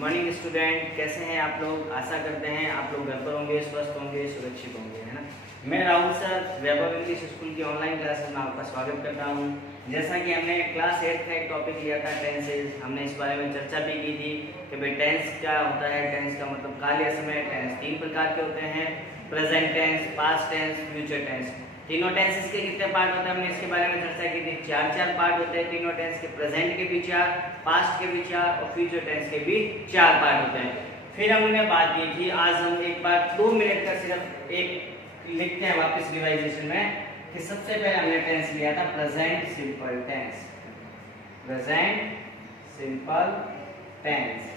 Morning student, कैसे हैं आप लोग। आशा करते हैं आप लोग घर पर होंगे, स्वस्थ होंगे, सुरक्षित होंगे, है ना। मैं राहुल सर वैभव इंग्लिश स्कूल की ऑनलाइन क्लासेस में आपका स्वागत करता हूं। जैसा कि हमने क्लास 8 का एक टॉपिक लिया था टेंसेज, हमने इस बारे में चर्चा भी की थी कि भाई टेंस क्या होता है। टेंस का मतलब काल या समय। टेंस 3 प्रकार के होते हैं, present tense, past tense, future tense. तीनों टेंसेस के कितने पार्ट होते हैं हमने इसके बारे में चर्चा की थी। चार पार्ट होते हैं तीनों टेंस के। प्रेजेंट के भी 4, पास्ट के भी 4 और फ्यूचर टेंस के भी 4 पार्ट होते हैं। फिर हमने बात की थी, आज हम एक बार 2 मिनट का सिर्फ एक लिखते हैं वापस रिवाइजेशन में कि सबसे पहले हमने टेंस लिया था present simple tense. Present simple tense.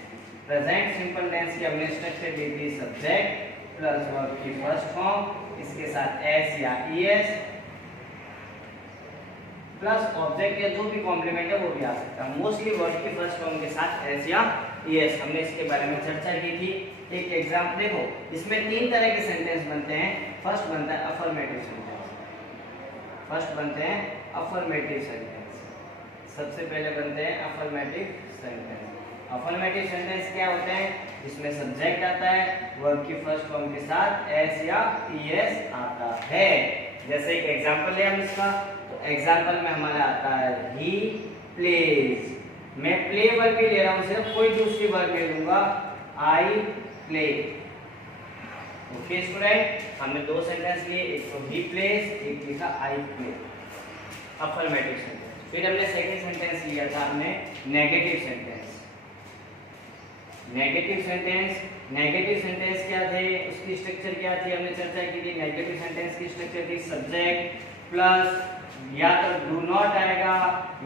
Present simple tense की हमने स्ट्रक्चर दी थी सब्जेक्ट प्लस वर्ब की फर्स्ट फॉर्म, इसके साथ एस या ईएस प्लस ऑब्जेक्ट या जो भी कॉम्प्लीमेंट है वो भी आ सकता है। मोस्टली वर्ब की फर्स्ट फॉर्म के साथ एस या ईएस। हमने इसके बारे में चर्चा की थी। एक एग्जांपल देखो, इसमें 3 तरह के सेंटेंस बनते हैं। फर्स्ट बनता है अफर्मेटिव सेंटेंस। फर्स्ट बनते हैं अफर्मेटिव सेंटेंस। सबसे पहले बनते हैं अफर्मेटिव सेंटेंस। अफर्मेटिव सेंटेंस क्या होते हैं? इसमें सब्जेक्ट आता है, वर्ब की फर्स्ट फॉर्म के साथ एस या ईएस आता है। जैसे एक एग्जांपल है हम इसका, तो एग्जांपल में हमारा आता है ही प्लेज। मैं प्ले वर्ब भी ले रहा हूं, सिर्फ कोई दूसरी वर्ब ले लूंगा, आई प्ले। ओके स्टूडेंट, हमने 2 सेंटेंस लिए, एक तो ही प्लेज, एक लिखा आई प्ले। Affirmative sentence. फिर हमने सेकंड सेंटेंस लिया था हमने negative sentence. Negative sentence, negative sentence क्या थे, उसकी स्ट्रक्चर क्या थी, हमने चर्चा की थी। नेगेटिव सेंटेंस की स्ट्रक्चर थी सब्जेक्ट प्लस या तो डू नॉट आएगा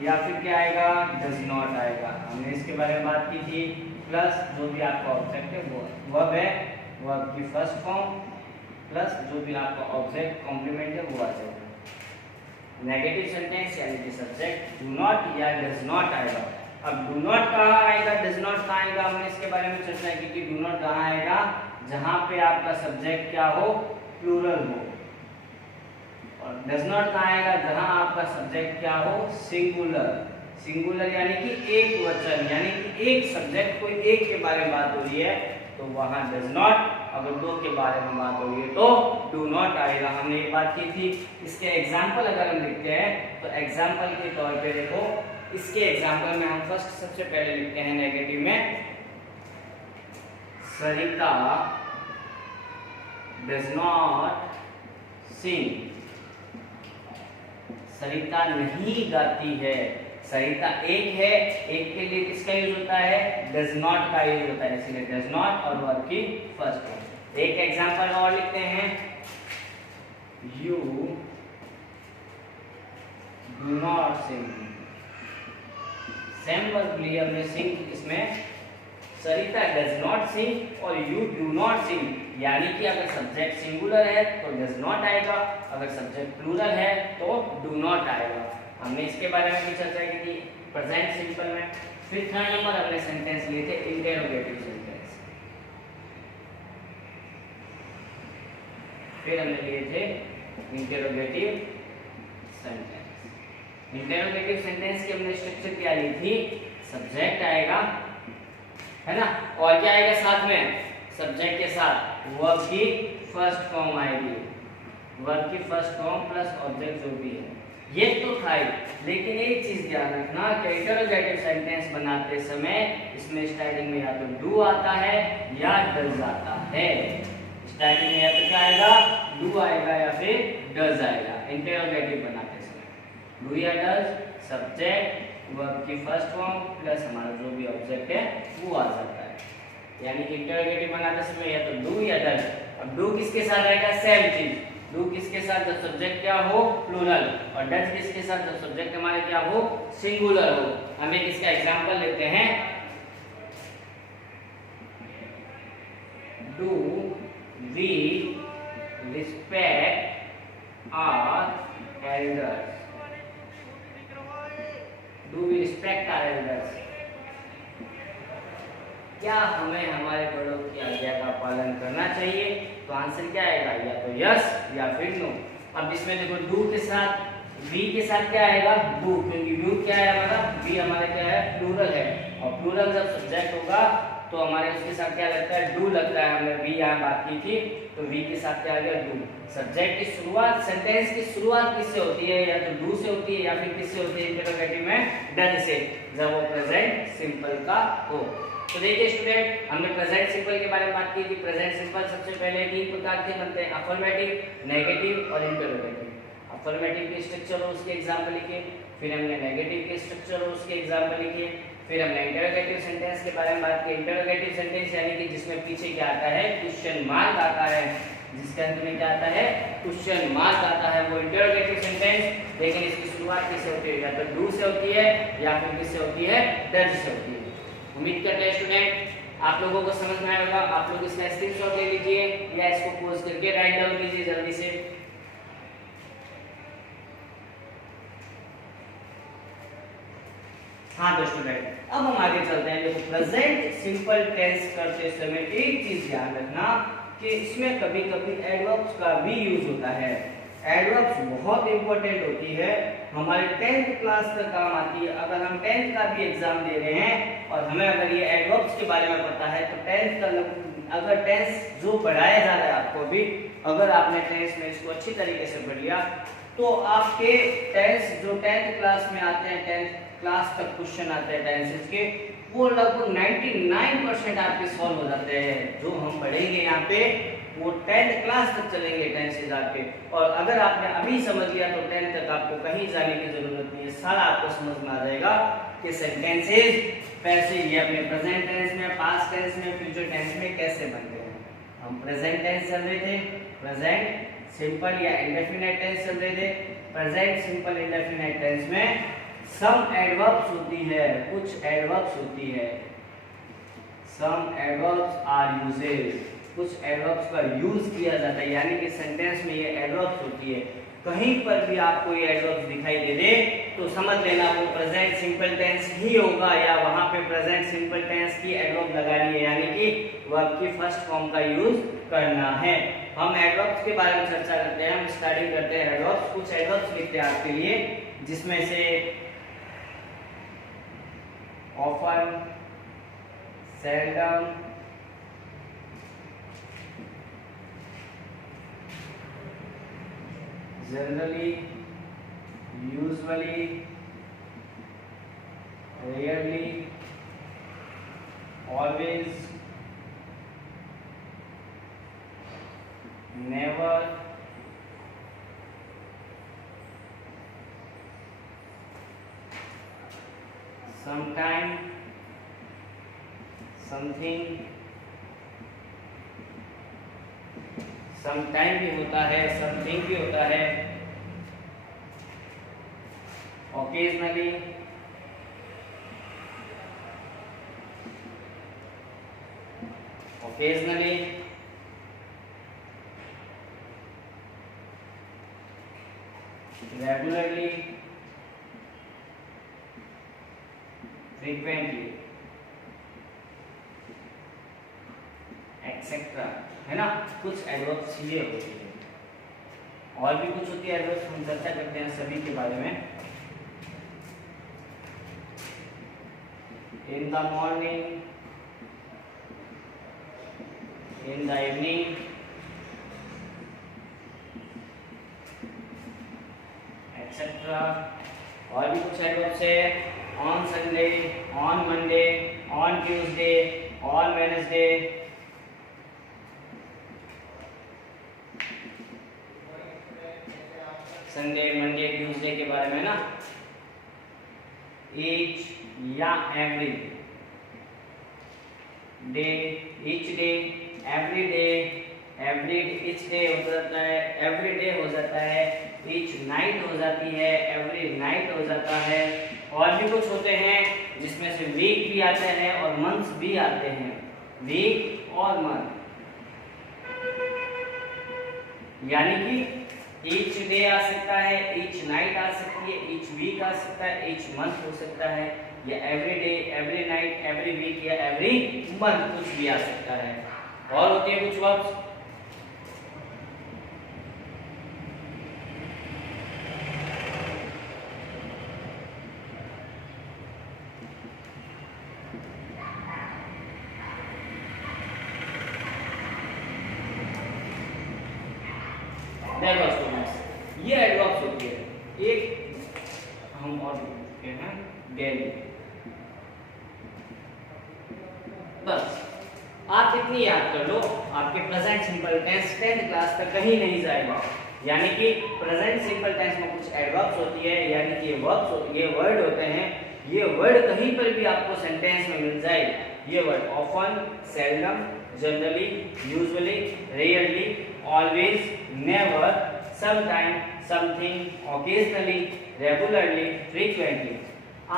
या फिर क्या आएगा, डज नॉट आएगा। हमने इसके बारे में बात की थी। प्लस जो भी आपका ऑब्जेक्ट है वो वर्ब है, वर्ब की फर्स्ट फॉर्म प्लस जो भी आपका ऑब्जेक्ट कॉम्प्लीमेंट है वो आ जाएगा। नेगेटिव सेंटेंस यानी कि सब्जेक्ट डू नॉट या डज नॉट आएगा। अब डू नॉट कहाँ आएगा, डज नॉट कहाँ आएगा, हमने इसके बारे में चर्चा की कि डू नॉट कहाँ आएगा, जहां पे आपका सब्जेक्ट क्या हो, प्लूरल हो। और डज नॉट कहाँ आएगा, जहां आपका सब्जेक्ट क्या हो, सिंगुलर। सिंगुलर यानी कि एक वचन, यानी कि एक सब्जेक्ट, कोई एक के बारे में बात हो रही है तो वहां डज नॉट। अगर 2 के बारे में बात हो रही है तो डू नॉट आएगा। हमने ये बात की थी। इसके एग्जाम्पल अगर हम लिखते हैं तो एग्जाम्पल के तौर पे देखो, इसके एग्जाम्पल में हम फर्स्ट सबसे पहले लिखते हैं नेगेटिव में, सरिता डज नॉट सिंग। सरिता नहीं गाती है। सरिता एक है, एक के लिए किसका यूज होता है, डज नॉट का यूज होता है, इसलिए डज नॉट और वर्ब की फर्स्ट फॉर्म। एक एग्जांपल और लिखते हैं, you do not sing. Same verb लिया हमने सिंग, इसमें सरिता डज नॉट सिंग और यू डू नॉट सिंग। यानी कि अगर सब्जेक्ट सिंगुलर है तो डज नॉट आएगा, अगर सब्जेक्ट प्लूरल है तो डू नॉट आएगा। हमने इसके बारे में भी चर्चा की थी प्रेजेंट सिंपल में। फिर थर्ड नंबर हमने सेंटेंस लिए थे इंटेरोगेटिव सेंटेंस। फिर हमने लिए थे इंटेरोगेटिव सेंटेंस। इंटेरोगेटिव सेंटेंस की हमने स्ट्रक्चर क्या ली थी, सब्जेक्ट आएगा, है ना, और क्या आएगा साथ में, सब्जेक्ट के साथ वर्ब की फर्स्ट फॉर्म आएगी। वर्ब की फर्स्ट फॉर्म प्लस ऑब्जेक्ट जो भी है, ये तो था ही। लेकिन एक चीज ध्यान रखना कि इंटेरोगेटिव सेंटेंस बनाते समय इसमें स्टार्टिंग में या तो डू आता है या डज आता है। स्टार्टिंग में या तो क्या आएगा, डू आएगा या फिर डज आएगा इंटेरोगेटिव बनाते समय। डू या डज, सब्जेक्ट, वर्ब की फर्स्ट फॉर्म प्लस हमारा जो भी ऑब्जेक्ट है वो आ जाता है। यानी कि इंटेरोगेटिव बनाते समय या तो डू या डज। अब डू किसके साथ रहेगा, सेम चीज। डू किसके साथ, जब सब्जेक्ट क्या हो, प्लूरल, और डज किसके साथ, जब सब्जेक्ट हमारे क्या हो, सिंगुलर हो। हम एक इसका एग्जांपल लेते हैं, do we respect our elders. Do we respect our elders, क्या हमें हमारे बड़ों की आज्ञा का पालन करना चाहिए? तो आंसर क्या आएगा, या तो यस या फिर नो। अब इसमें देखो डू के साथ वी के साथ क्या आएगा, डू, क्योंकि डू क्या है हमारा, वी हमारा क्या है, प्लूरल है, और प्लूरल जब सब्जेक्ट होगा तो हमारे उसके साथ क्या लगता है, डू लगता है। हमने वी यहाँ बात की थी, तो वी के साथ क्या आ गया, डू। सब्जेक्ट की शुरुआत, सेंटेंस की शुरुआत किससे होती है, या तो डू से होती है या फिर किससे होती है, इंटरोगेटिव में डज से, जब वो प्रेजेंट सिंपल का हो। तो देखिए स्टूडेंट, हमने प्रेजेंट सिंपल के बारे में बात की थी। प्रेजेंट सिंपल सबसे पहले 3 प्रकार के बनते हैं, अफर्मेटिव, नेगेटिव और इंटरोगेटिव। अफर्मेटिव के स्ट्रक्चर और उसके एग्जांपल लिखे, फिर हमने नेगेटिव के स्ट्रक्चर और उसके एग्जांपल लिखे, फिर हमने इंटरोगेटिव सेंटेंस के बारे में बात की। इंटरोगेटिव सेंटेंस यानी कि जिसमें पीछे क्या आता है, क्वेश्चन मार्क आता है, जिसके अंत में क्या आता है, क्वेश्चन मार्क आता है, वो इंटरोगेटिव सेंटेंस। लेकिन इसकी शुरुआत किससे होती है, या तो डू से होती है या फिर किससे होती है, डज से होती है। उम्मीद करते हैं स्टूडेंट आप लोगों को समझ में आया होगा। आप लोग इसका स्क्रीनशॉट ले लीजिए या इसको पॉज करके राइट डाउन कीजिए जल्दी से। हाँ तो स्टूडेंट, अब हम आगे चलते हैं। देखो प्रेजेंट सिंपल टेंस करते समय एक चीज ध्यान रखना कि इसमें कभी कभी एडवर्ब्स का भी यूज होता है। एडवर्ब्स बहुत इंपॉर्टेंट होती है, हमारे 10th क्लास तक काम आती है। अगर हम 10th का भी एग्जाम दे रहे हैं और हमें अगर ये एडवर्ब्स के बारे में पता है, तो 10th का अगर टेंस जो पढ़ाया जा रहा है आपको भी, अगर आपने टेंस में इसको अच्छी तरीके से पढ़ लिया, तो आपके टेंस जो 10th क्लास में आते हैं, 10th क्लास तक क्वेश्चन आते हैं टेंसेस के, वो लगभग 99% आपके सॉल्व हो जाते हैं। जो हम पढ़ेंगे यहाँ पे वो 10th क्लास तक चलेंगे टेंसेस आपके। और अगर आपने अभी समझ लिया तो 10th तक आपको कहीं जाने की जरूरत नहीं है, सारा आपको समझ में आ जाएगा कि सेंटेंसेस पैसे ये अपने प्रेजेंट टेंस में, पास्ट टेंस में, फ्यूचर टेंस में कैसे बनते हैं। हम प्रेजेंट टेंस चल रहे थे, प्रेजेंट सिंपल या इंडेफिनिट टेंस चल रहे थे। प्रेजेंट सिंपल इंडेफिनिट टेंस में सम एडवर्ब्स होती है, कुछ एडवर्ब्स होती है, सम एडवर्ब्स आर यूजेड, कुछ एडवर्ब्स का यूज किया जाता है, यानी कि सेंटेंस में ये एडवर्ब्स होती है। कहीं पर भी आपको ये एडवर्ब्स दिखाई दे दे तो समझ लेना वो प्रेजेंट सिंपल टेंस ही होगा, या वहां पे प्रेजेंट सिंपल टेंस की एडवर्ब लगानी है, यानी कि वर्ब की फर्स्ट फॉर्म का यूज करना है। हम एडवर्ब्स के बारे में चर्चा करते हैं, हम स्टार्टिंग करते हैं एडवर्ब्स। कुछ एडवर्ब्स लिखते हैं आपके लिए, जिसमें से often, seldom, generally, usually, rarely, always, never, sometime, something, sometime भी होता है, something भी होता है, occasionally, occasionally, regularly, frequently, etcetera, है ना। कुछ एडवर्ब्स ये होती है, और भी कुछ होती है एडवर्ब्स, हम चर्चा करते हैं सभी के बारे में। इन the morning, in the evening, etcetera. और भी कुछ एडवर्ब्स है, on Sunday, on Monday, on Tuesday, on Wednesday, Sunday, Monday, Tuesday के बारे में ना। ईच या every day, each day, every day, every each day हो जाता है, एवरी डे हो जाता है, ईच नाइट हो जाती है, एवरी नाइट हो जाता है। और भी कुछ होते हैं जिसमें से वीक भी आते हैं और मंथ्स भी आते हैं, वीक और मंथ, यानी कि ईच डे आ सकता है, ईच नाइट आ सकती है, ईच वीक आ सकता है, ईच मंथ हो सकता है, या every day, every night, every week या एवरी मंथ कुछ भी आ सकता है। और होते हैं कुछ वर्ब्स, बस आप इतनी याद कर लो, आपके present simple tense 10th class तक कहीं नहीं जाएगा। यानी कि प्रेजेंट सिंपल टेंस में कुछ एडवर्ब्स होती है, यानी कि ये वर्ड होते हैं, ये वर्ड कहीं पर भी आपको सेंटेंस में मिल जाए। ये word often, seldom, generally, usually, rarely, always, never, sometime, something, occasionally, regularly, frequently,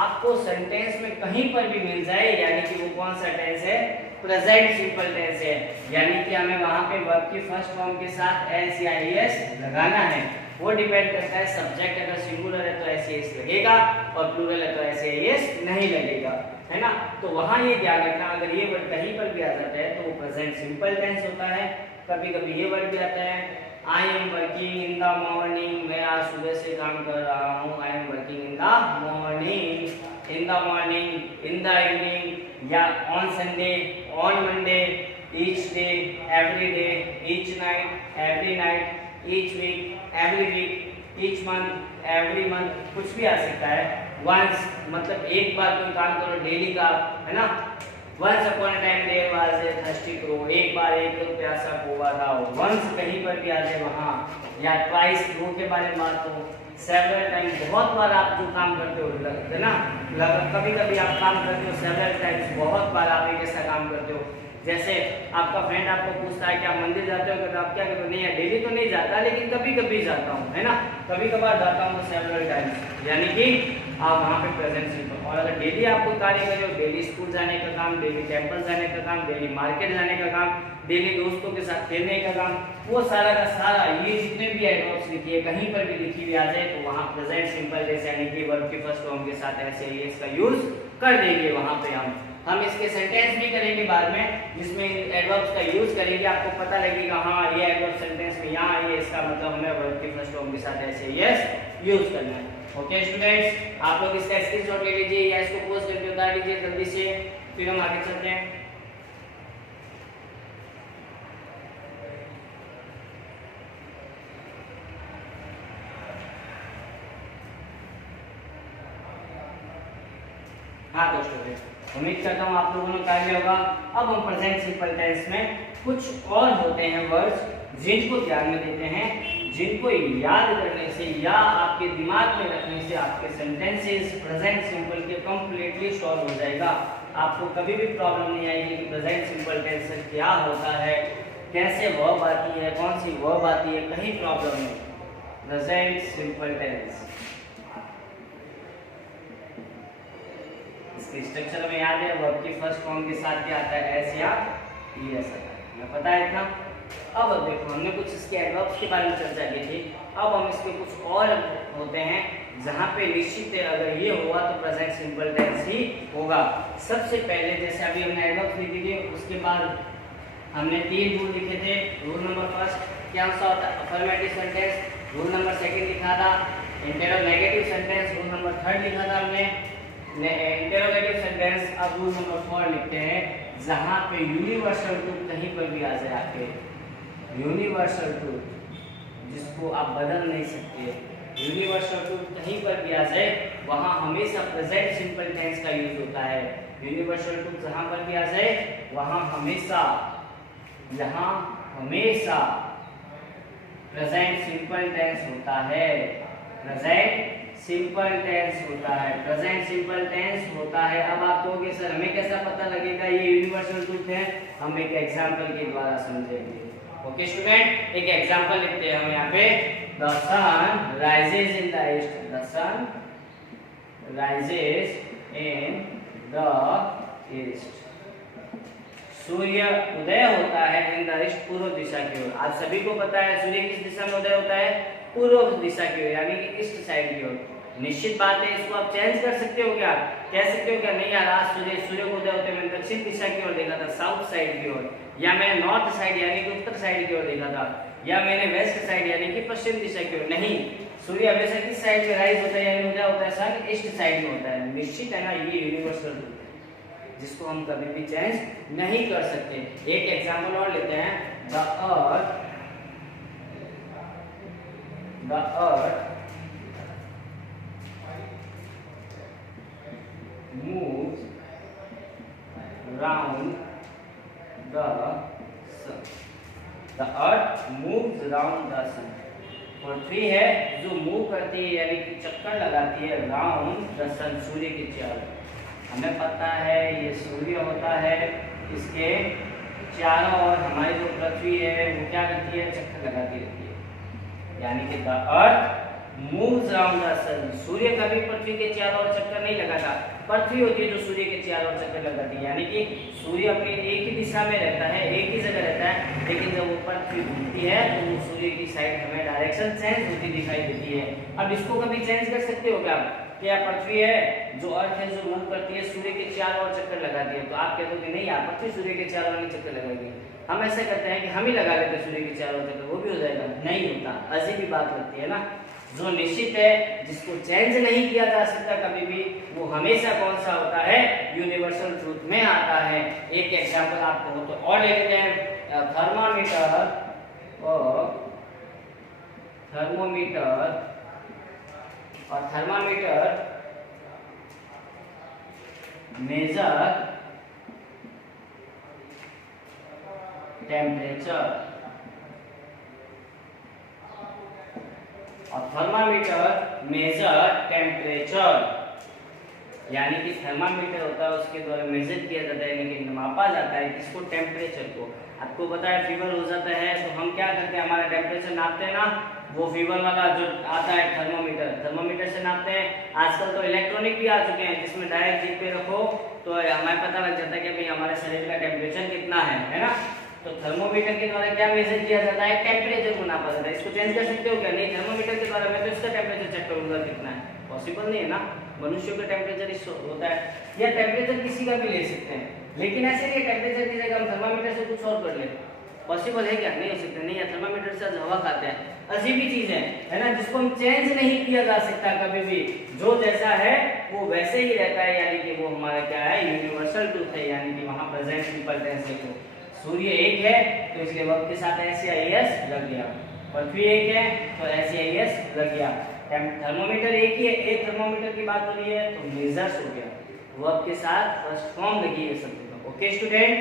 आपको सेंटेंस में कहीं पर भी मिल जाए, यानी कि वो कौन सा टेंस है? प्रेजेंट सिंपल टेंस है। यानी कि हमें वहां पे वर्ब की फर्स्ट फॉर्म के साथ एस या एस लगाना है। वो डिपेंड करता है, सब्जेक्ट अगर सिंगुलर है तो ऐसे एस लगेगा और प्लूरल है तो ऐसे एस नहीं लगेगा, है ना। तो वहां ये ध्यान रखना, अगर ये वर्ड कहीं पर भी आ जाता है तो वो प्रेजेंट सिंपल टेंस होता है। कभी कभी ये वर्ड भी आता है, I am working in the morning, मैं आज सुबह से काम कर रहा हूँ। I am working in the morning, in the morning, in the evening, या on Sunday, on Monday, each day, every day, each night, every night, each week, every week, each month, every month, कुछ भी आ सकता है। Once मतलब एक बार कोई काम करो, डेली का, है ना। Once upon a time there was a thirsty crow, एक बार एक प्यासा हुआ था। वंस कहीं पर भी आ जाए वहां, या ट्वाइस क्रो के बारे में बात हो, सेवरल टाइम बहुत बार आप जो काम करते हो, है ना, कभी कभी आप काम करते हो सेवरल टाइम्स, बहुत बार आप एक ऐसा काम करते हो। जैसे आपका फ्रेंड आपको पूछता है कि आप मंदिर जाते हो, तो आप क्या करते हो? नहीं यार, डेली तो नहीं जाता, लेकिन कभी कभी जाता हूँ, है ना, कभी कभार जाता हूँ सेवरल टाइम्स, यानी कि आप वहाँ पे प्रेजेंट सिंपल। और अगर डेली आप कोई कार्य कर रहे हो, डेली स्कूल जाने का काम, डेली टेम्पल जाने का काम, डेली मार्केट जाने का काम, डेली दोस्तों के साथ खेलने का काम, वो सारा का सारा ये जितने भी एडवर्ब्स लिखी है कहीं पर भी लिखी हुई आ जाए तो वहाँ प्रेजेंट सिंपल टेंस यानी कि वर्ब के फर्स्ट फॉर्म के साथ ऐसे ही इसका यूज कर देंगे। वहाँ पे हम इसके सेंटेंस भी करेंगे बाद में, जिसमें एडवर्ब्स का यूज करेंगे, आपको पता लगेगा हाँ ये एडवर्ब सेंटेंस में यहाँ ये इसका मतलब हमें वर्ब के फर्स्ट फॉर्म के साथ ऐसे यस यूज करना है। ओके स्टूडेंट्स, आप लोग इसका स्क्रीनशॉट ले लीजिए या इसको पोस्ट करके उतार लीजिए जल्दी से, फिर हम आगे चलते हैं। हाँ दोस्तों, उम्मीद करता हूँ आप लोगों ने कर लिया होगा। अब हम प्रेजेंट सिंपल टेंस में कुछ और होते हैं वर्ड्स जिनको ध्यान में देते हैं, जिनको याद करने से या आपके दिमाग में रखने से आपके सेंटेंसेस प्रेजेंट सिंपल के कंप्लीटली सॉल्व हो जाएगा। आपको कभी भी प्रॉब्लम नहीं आएगी कि प्रेजेंट सिंपल टेंस क्या होता है, कैसे वर्ब आती है, कौन सी वर्ब आती है, कहीं प्रॉब्लम नहीं। प्रेजेंट सिंपल टेंस इसके स्ट्रक्चर में याद है, वर्ब की फर्स्ट फॉर्म के साथ क्या आता है? एस या ईएस आता है, मैं पता है इतना। अब देखो हमने कुछ इसके एडवर्ब्स के बारे में चर्चा की थी, अब हम इसके कुछ और होते हैं जहाँ पे निश्चित है अगर ये हुआ तो प्रेजेंट सिंपल टेंस ही होगा। सबसे पहले जैसे अभी हमने एडवर्ब्स लिखे थे, उसके बाद हमने 3 रूल लिखे थे। रूल नंबर फर्स्ट क्या होता है? Affirmative sentence. Rule number second लिखा था interrogative sentence. Rule number third लिखा था हमने इंटरोगेटिव सेंटेंस। अब रूल नंबर 4 लिखते हैं जहां पे यूनिवर्सल ट्रूथ कहीं पर भी आ जाए, आपके यूनिवर्सल ट्रूथ जिसको आप बदल नहीं सकते, यूनिवर्सल ट्रूथ कहीं पर भी आ जाए वहां हमेशा प्रेजेंट सिंपल टेंस का यूज होता है। यूनिवर्सल ट्रूथ जहां पर भी आ जाए वहां हमेशा प्रेजेंट सिंपल टेंस होता है। प्रेजेंट सिंपल टेंस होता है, प्रेजेंट सिंपल टेंस होता है। अब आप कहोगे सर हमें कैसा पता लगेगा ये यूनिवर्सल ट्रूथ है? हम एक एग्जांपल के द्वारा समझेंगे। ओके स्टूडेंट, एक एग्जांपल लिखते हैं हम यहाँ पे। The sun rises in the east, the sun rises in the east. सूर्य उदय होता है इन द ईस्ट, पूर्व दिशा की ओर। आप सभी को पता है सूर्य किस दिशा में उदय होता है? पूर्व दिशा की ओर, यानी कि ईस्ट साइड की ओर। निश्चित बात है, इसको आप चेंज कर सकते हो क्या? कह सकते हो क्या नहीं यार आज सूर्य को उदय होते मैंने दक्षिण दिशा की ओर देखा था, साउथ साइड की ओर, या मैंने नॉर्थ साइड यानी कि उत्तर साइड की ओर देखा था, या मैंने वेस्ट साइड यानी कि पश्चिम दिशा की ओर। नहीं, सूर्य हमेशा किस साइड पे राइज होता है यानी उदय होता है? सन ईस्ट साइड में होता है। निश्चित है ना, ये यूनिवर्सल ट्रूथ है जिसको हम कभी भी चेंज नहीं कर सकते। एक एग्जांपल और लेते हैं। The earth moves round the sun. The earth moves around the sun. पृथ्वी है जो मूव करती है यानी कि चक्कर लगाती है राउंड द सन, सूर्य के चारों। हमें पता है ये सूर्य होता है, इसके चारों ओर हमारी जो पृथ्वी है वो क्या करती है, चक्कर लगाती रहती है। यानी कि the earth moves around the sun, सूर्य कभी पृथ्वी के चारों ओर चक्कर नहीं लगाता, पृथ्वी होती है जो सूर्य के चारों ओर चक्कर लगाती है। यानी कि सूर्य अपनी एक ही दिशा में रहता है, एक ही जगह रहता है, लेकिन जब वो पृथ्वी घूमती है तो वो सूर्य की साइड हमें डायरेक्शन चेंज होती दिखाई देती है। अब इसको कभी चेंज कर सकते हो क्या? क्या पृथ्वी है जो अर्थ है जो मूव करती है सूर्य के चारों ओर चक्कर लगाती है, तो आप कहते हो कि नहीं यार पृथ्वी सूर्य के चारों ओर चक्कर लगाएगी। हम ऐसे करते हैं कि हम ही लगा लेते हैं सूर्य के चारों ओर चक्कर, वो भी हो जाएगा? नहीं होता, अजीब ही बात लगती है ना। जो निश्चित है, जिसको चेंज नहीं किया जा सकता कभी भी, वो हमेशा कौन सा होता है, यूनिवर्सल ट्रूथ में आता है। एक एग्जांपल आपको हो तो और ले लेते हैं, थर्मामीटर और थर्मामीटर मेजर टेम्परेचर और थर्मामीटर मेजर टेम्परेचर। यानी कि थर्मामीटर होता है उसके द्वारा मेजर किया जाता है, यानी कि मापा जाता है किसको, टेम्परेचर को। आपको पता है फीवर हो जाता है तो हम क्या करते हैं, हमारा टेम्परेचर नापते हैं ना, वो फीवर वाला जो आता है थर्मामीटर से नापते हैं। आजकल तो इलेक्ट्रॉनिक भी आ चुके हैं जिसमें डायरेक्ट जीभ पे रखो तो हमें पता लग जाता है कि भाई हमारे शरीर का टेम्परेचर कितना है ना। तो थर्मोमीटर के द्वारा क्या मेजर किया जाता है, टेम्परेचर को नापा जाता है। इसको चेंज कर सकते हो क्या? नहीं, थर्मोमीटर के द्वारा मैं तो इसका टेम्परेचर चेक करूंगा कितना है, पॉसिबल नहीं है ना। मनुष्य का टेम्परेचर इस होता है, या टेम्परेचर किसी का भी ले सकते हैं, लेकिन ऐसे नहीं टेम्परेचर की जगह हम थर्मामीटर से कुछ और कर ले, पॉसिबल है क्या? नहीं हो सकता। नहीं, या थर्मामीटर से हवा खाते हैं, अजीब ही चीज है ना, जिसको हम चेंज नहीं किया जा सकता कभी भी। जो जैसा है वो वैसे ही रहता है, यानी कि वो हमारा क्या है, यूनिवर्सल ट्रूथ है। यानी कि वहां प्रेजेंट सिंपल टेंस देखो, सूर्य एक है तो इसलिए वर्ब के साथ SAIS लग गया, पृथ्वी एक है तो SAIS लग गया, थर्मोमीटर एक ही है, एक थर्मोमीटर की बात हो रही है तो मेजर्स हो गया, वर्ब के साथ फर्स्ट फॉर्म लगी है शब्द का। ओके स्टूडेंट,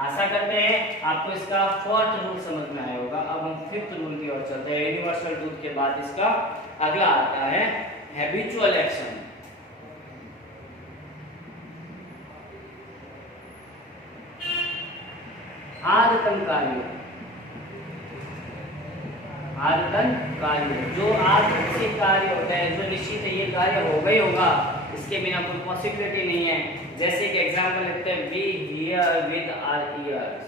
आशा करते हैं आपको इसका फोर्थ रूल समझ में आया होगा। अब हम फिफ्थ रूल की ओर चलते हैं। यूनिवर्सल ट्रूथ के बाद इसका अगला आता है हैबिचुअल एक्शन। आदतन कार्य, जो आदत से कार्य होता है, जो निश्चित है ये कार्य होगा ही होगा, इसके बिना कोई पॉसिबिलिटी नहीं है। जैसे कि एग्जांपल लेते हैं, we hear with our ears.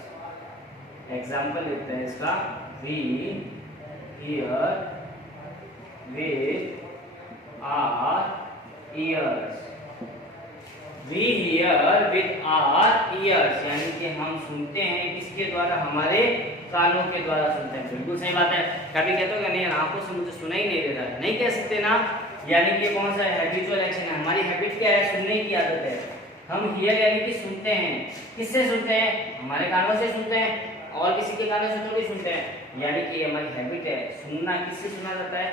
Example लेते हैं इसका, we hear with our ears. We hear with our ears, यानी कि हम सुनते हैं किसके द्वारा, हमारे कानों के द्वारा सुनते हैं। बिल्कुल सही बात है। कभी कहते हो कि नहीं आंखों से मुझे सुनाई नहीं दे रहा है, नहीं कह सकते ना। यानी कि कौन सा हैबिचुअल एक्शन है, हमारी हैबिट क्या है, सुनने की आदत है। हम हियर यानी कि सुनते हैं, किससे सुनते हैं, हमारे कानों से सुनते हैं, और किसी के कानों से थोड़ी सुनते हैं। यानी कि हमारी हैबिट है सुनना। किससे सुना जाता है,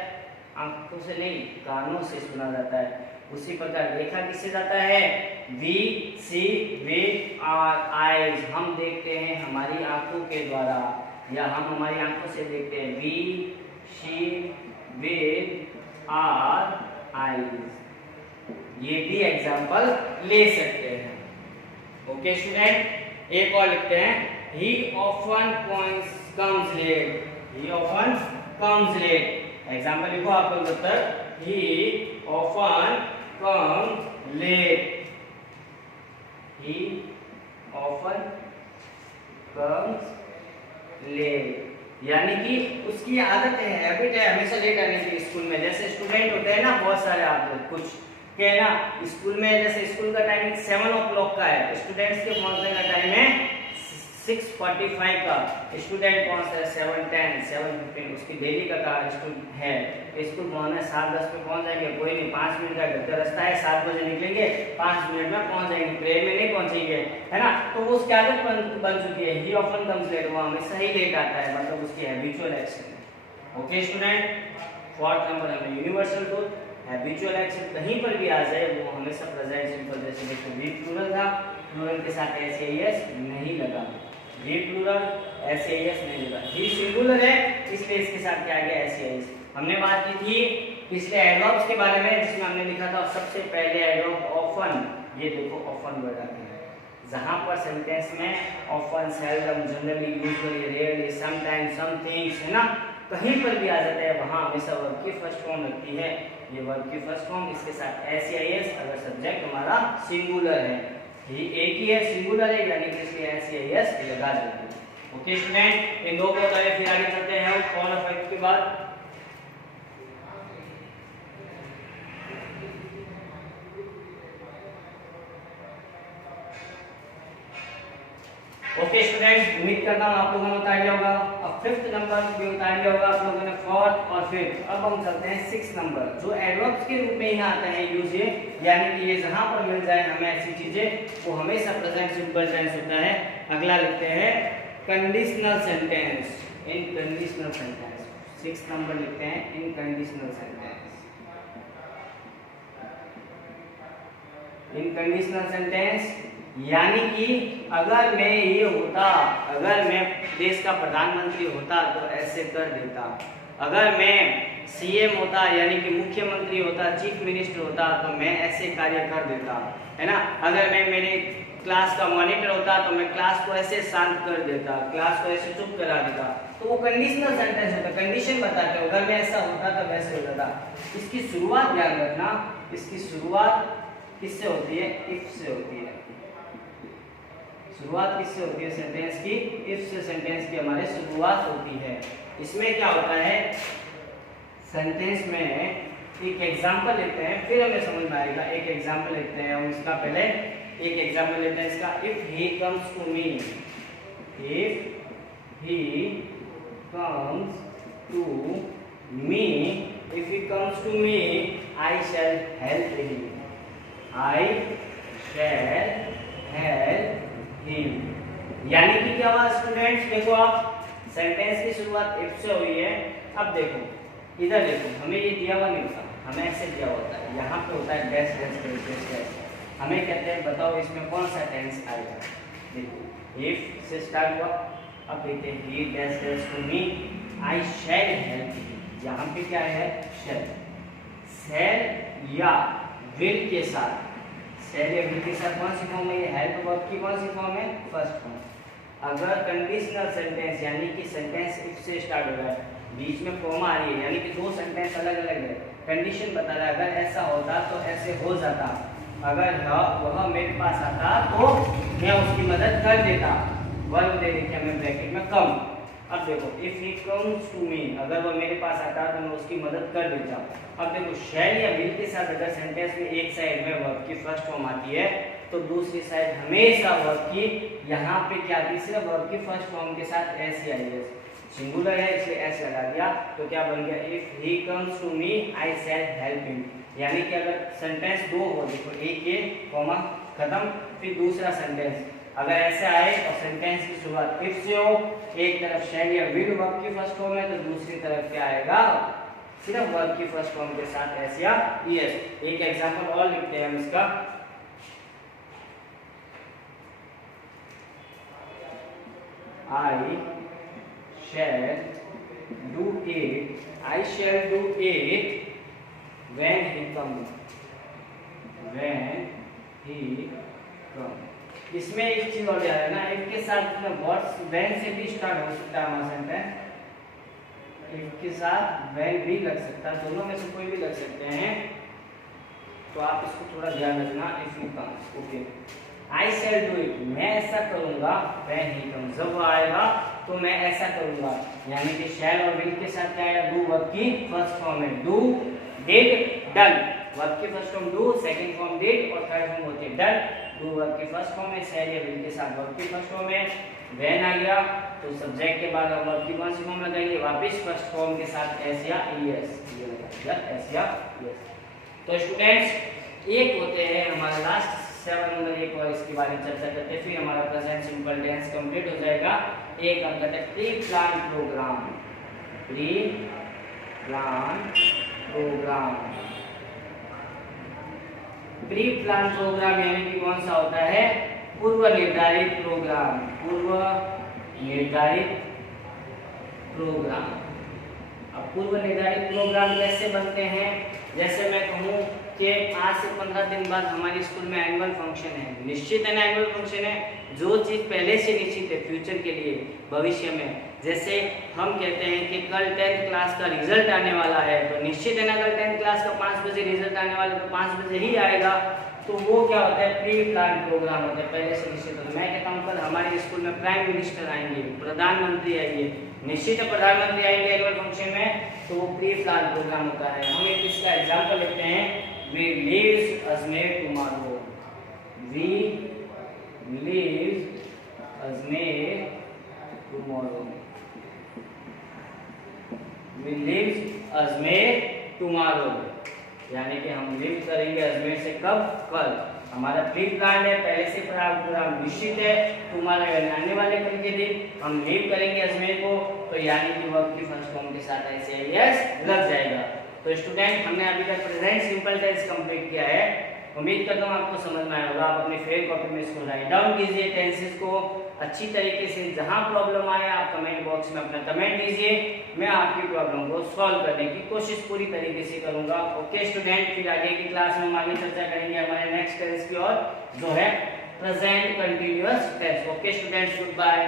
आंखों से नहीं, कानों से सुना जाता है। उसी प्रकार देखा किससे जाता है, we see with our eyes, हम देखते हैं हमारी आंखों के द्वारा, या हम हमारी आंखों से देखते हैं, we see with our eyes. ये भी एग्जांपल ले सकते हैं। ओके स्टूडेंट, एक और लिखते हैं, he often comes late, he often comes late. Example लिखो आपको जब तक, he often comes late, he often comes late, यानी कि उसकी आदत है, हैबिट है हमेशा लेट आने की स्कूल में। जैसे स्टूडेंट होते हैं ना बहुत सारे, आप लोग कुछ क्या है ना, स्कूल में जैसे स्कूल का टाइमिंग 7 o'clock का है, स्टूडेंट्स के पहुंचने का टाइम है 6:45 का, स्टूडेंट पहुंचता है 7:10 7:15, उसकी डेली का है स्कूल पहुंचना 7:10 पे पहुंच जाएंगे, कोई नहीं 5 मिनट का घर का रास्ता है, 7 बजे निकलेंगे 5 मिनट में पहुंच जाएंगे, ट्रेन में नहीं पहुंचेंगे, है ना। तो वो उसकी आदत बन चुकी है, ही ऑफन कम्स लेट, वो हमेशा ही लेट आता है, मतलब उसकी हैबिचुअल एक्शन है। ओके स्टूडेंट, फोर्थ नंबर हमें यूनिवर्सल ट्रूथ, हैबिचुअल एक्शन कहीं पर भी आ जाए वो हमेशा प्रेजेंट सिंपल, जैसे देखो वी प्लूरल था, प्लूरल के साथ SAIS नहीं लगा, ही प्लूरल, एस नहीं होगा, ही सिंगुलर है इसलिए इसके साथ क्या आ गया एस। हमने बात की थी पिछले एडवर्ब्स के बारे में जिसमें हमने लिखा था सबसे पहले एडवर्ब ऑफन, ये देखो ऑफन वर्ड आते हैं जहां पर सेंटेंस में often, seldom, generally, usually, rarely, sometimes, somethings है ना, कहीं पर भी आ जाता है वहां हमेशा वर्ब की फर्स्ट फॉर्म लगती है। ये वर्ब की फर्स्ट फॉर्म इसके साथ एस अगर सब्जेक्ट हमारा सिंगुलर है, ये एक ही है सिंगुलर है यानी कि इसलिए एस लगा देते हैं। ओके स्टूडेंट, इन दो को बताइए फिर आगे चलते हैं कॉल ऑफ एक्ट के बाद। ओके स्टूडेंट, उम्मीद करता हूँ आप लोगों ने उतार लिया होगा। अब फिफ्थ नंबर भी उतार लिया होगा आप लोगों ने, फोर्थ और फिफ्थ। अब हम चलते हैं सिक्स नंबर जो एडवर्ब्स के रूप में यहाँ आता है यूज ये, यानी कि ये जहां पर मिल जाए हमें ऐसी चीजें वो हमेशा प्रेजेंट सिंपल टेंस होता है। अगला लिखते हैं कंडीशनल सेंटेंस, इन कंडीशनल सेंटेंस। सिक्स नंबर लिखते हैं इन कंडीशनल सेंटेंस। इन कंडीशनल सेंटेंस यानी कि अगर मैं ये होता, अगर मैं देश का प्रधानमंत्री होता तो ऐसे कर देता, अगर मैं सीएम होता यानी कि मुख्यमंत्री होता, चीफ मिनिस्टर होता तो मैं ऐसे कार्य कर देता, है ना। अगर मैं मेरे क्लास का मॉनिटर होता तो मैं क्लास को ऐसे शांत कर देता, क्लास को ऐसे चुप करा देता। तो वो कंडीशनल सेंटेंस होता, कंडीशन बताते हो अगर मैं ऐसा होता तो वैसे होता था। इसकी शुरुआत ध्यान रखना, इसकी शुरुआत किससे होती है, इफ से होती है। शुरुआत किससे होती है सेंटेंस की, इफ से सेंटेंस की हमारे शुरुआत होती है। इसमें क्या होता है सेंटेंस में, एक एग्जांपल लेते हैं फिर हमें समझ में आएगा। एक एग्जांपल लेते हैं हम इसका, पहले एक एग्जांपल लेते हैं इसका। If he comes to me, if he comes to me, if he comes to me I shall help him, I shall help him. यानी कि क्या हुआ स्टूडेंट्स, देखो आप सेंटेंस की शुरुआत इफ से हुई है। अब देखो इधर देखो, हमें ये दिया हुआ नहीं होता, हमें ऐसे दिया होता है, यहाँ पे होता है डैश डैश डैश डैश। हमें कहते हैं बताओ इसमें कौन सा टेंस आएगा। देखो इफ से स्टार्ट हुआ, अब देखते हैं he dash dash to me I shall help him. यहाँ पे क्या है शैल, शैल या विल के साथ, शैल या विल के साथ कौन सी फॉर्म है, ये हेल्प वर्ब की कौन सी फॉर्म है, फर्स्ट फॉर्म। अगर कंडीशनल सेंटेंस यानी कि सेंटेंस इफ से स्टार्ट हो रहा है, बीच में कॉमा आ रही है यानी कि दो सेंटेंस अलग अलग है, कंडीशन बता रहा है अगर ऐसा होता तो ऐसे हो जाता, अगर वह मेरे पास आता तो मैं उसकी मदद कर देता, वर्ब दे देखिए हमें ब्रैकेट में कम। अब देखो if he comes to me, अगर वह मेरे पास आता तो मैं उसकी मदद कर देता। अब देखो शैल या विल के साथ अगर सेंटेंस में एक साइड में वर्ब की फर्स्ट फॉर्म आती है तो दूसरी साइड हमेशा वर्ब की, यहाँ पे क्या आती है सिर्फ वर्ब की फर्स्ट फॉर्म के साथ एस या एस, सिंगुलर है इसलिए एस लगा दिया। तो क्या बन गया, if he comes to me I shall help him. यानी कि अगर सेंटेंस दो हो, देखो एक ये कॉमा खत्म, फिर दूसरा सेंटेंस अगर ऐसे आए और सेंटेंस की शुरुआत इफ से हो, एक तरफ शैल या विल वर्ब की फर्स्ट फॉर्म है तो दूसरी तरफ क्या आएगा, सिर्फ वर्ब की फर्स्ट फॉर्म के साथ एस या ईएस। एक एग्जांपल और लिखते हैं हम इसका। I shall do it, I shall do it when he comes, when he comes। इसमें एक चीज और है ना, इसके साथ वर्ड्स when से भी स्टार्ट हो सकता है हमारा सेंटेंस, इसके साथ when भी लग सकता है, दोनों में से कोई भी लग सकते हैं, तो आप इसको थोड़ा ध्यान रखना। If he comes, okay, I shall do it, मैं ऐसा करूंगा, व्हेन ही कम्स, जब वो आएगा तो मैं ऐसा करूंगा। यानी कि शैल और विल के साथ क्या है, डू वर्ब की फर्स्ट फॉर्म है, डू, डिड, डन। वर्ब की first form do, second form did और थर्ड फॉर्म होती है डन। डू वर्ब की फर्स्ट फॉर्म है, शैल या विल के साथ वर्ब की फर्स्ट फॉर्म है, व्हेन आ गया तो सब्जेक्ट के बाद वर्ब की कौन सी फॉर्म लगाएंगे, वापस फर्स्ट फॉर्म के साथ एस या ईएस, ये लगाएंगे एस या ईएस। तो स्टूडेंट्स एक होते हैं हमारा लास्ट 7 नंबर, एक और इसके बारे में चर्चा करते हैं, फिर हमारा प्रेजेंट सिंपल टेंस कंप्लीट हो जाएगा। एक हम कहते हैं pre plan programme, pre plan programme. Pre plan programme यानी कि कौन सा होता है, पूर्व निर्धारित प्रोग्राम, पूर्व निर्धारित प्रोग्राम। अब पूर्व निर्धारित प्रोग्राम कैसे बनते हैं? जैसे मैं कहूँ कि 5 से 15 दिन बाद हमारे स्कूल में एनुअल फंक्शन है, निश्चित है ना एनुअल फंक्शन है, जो चीज़ पहले से निश्चित है फ्यूचर के लिए भविष्य में, जैसे हम कहते हैं कि कल 10th क्लास का रिजल्ट आने वाला है, तो निश्चित है ना कल 10th क्लास का 5 बजे रिजल्ट आने वाला है, तो 5 बजे ही आएगा, तो वो क्या होता है? प्री प्लान प्रोग्राम होता है, पहले से निश्चित होता है। मैं कहता हूँ कल हमारे स्कूल में प्राइम मिनिस्टर आएंगे, प्रधानमंत्री आएंगे, निश्चित है प्रधानमंत्री आएंगे एनुअल फंक्शन में, तो वो प्री प्लान प्रोग्राम होता है। हम एक इसका एग्जांपल लेते हैं, we leaves Ajmer tomorrow, we leaves Ajmer tomorrow, we leaves Ajmer tomorrow, यानी कि हम लीव करेंगे अजमेर से कब? कल। हमारा प्री प्लान है, पहले से प्रोग्राम निश्चित है, तुम्हारा आने वाले कल के दिन हम लीव करेंगे अजमेर को, तो यानी कि वर्ब की फर्स्ट फॉर्म के साथ ऐसे यस लग जाएगा। तो स्टूडेंट हमने अभी तक प्रेजेंट सिंपल टेंस कंप्लीट किया है, उम्मीद करता हूँ आपको समझ में आया होगा। आप अपने फेयर कॉपी में इसको राइट डाउन कीजिए, टेंसेस को अच्छी तरीके से, जहां प्रॉब्लम आए आप कमेंट बॉक्स में अपना कमेंट दीजिए, मैं आपकी प्रॉब्लम को सॉल्व करने की कोशिश पूरी तरीके से करूंगा। ओके स्टूडेंट, फिर आगे की क्लास में हम आगे चर्चा करेंगे हमारे नेक्स्ट टेंस की और, जो है present continuous tense. Okay students, good bye.